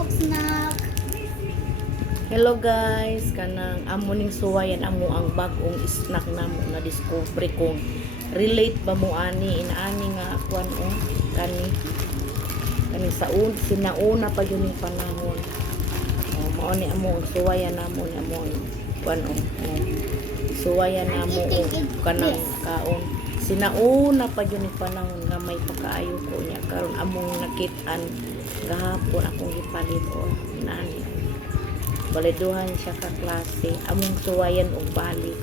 og snack. Hello guys, kanang amo ning suwayan amo ang bag-ong snack namo na discover kung relate ba mo ani inaani nga akwan kani sinauna pa yun yung panahon. Mao ni amo ang suwayan namo ni amo kwan suwayan namo kanang kaon sinauna pa yun yung panahon nga may pagkaayo ko niya karon among nakit-an gahapon akong gipalit inani baliduhan siya ka klase among suwayan og balik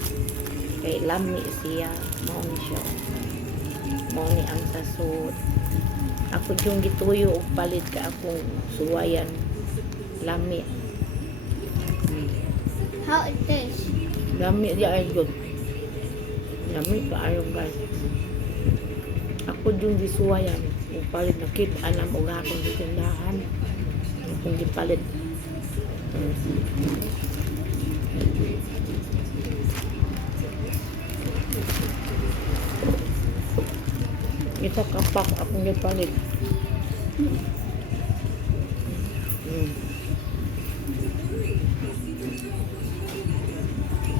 kay lami siya mao ni siya mao ni ang sasud ako yung gituyo og palit ka akong suwayan lami How it tastes? lami di ay good lami pa ayo guys ako yung gisuwayan og palit nakit anam og akong gitindahan akong gipalit. Ito kapak akong gipalit.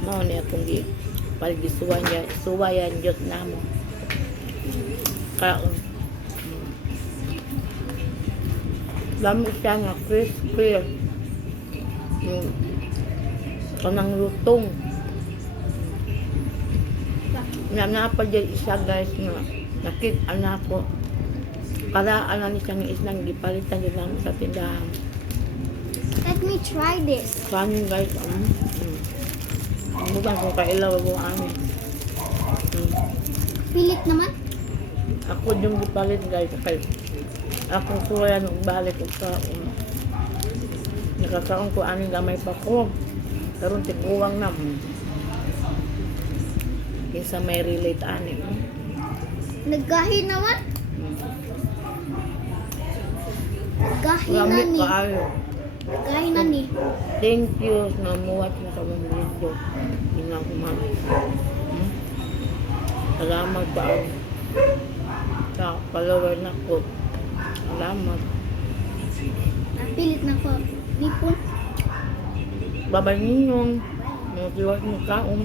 Mao ni akong gipalit suwayan jud namo. Kaon. Lami siya nga crispy. Yung kanang lutong na dyan isa guys nga nakit-an ako karaan na ni siyang isang gipalitan yun lang sa tindahan. Let me try this. Kanin guys bukan ko kailaw mo amin Pilit naman. ako yung gipalit guys kay akong suwayan og balik og nakakaon ko aning gamay pa ko karon tiguwang na kinsa may relate ani Naggahi naman. Naggahi na lamit ni. kaayo. Naggahi na ni. Thank you na muwat mo sa mong video inang umang salamat pa sa follower na ko salamat Napilit na ko. Nipon. babay ninyong mga mo kaon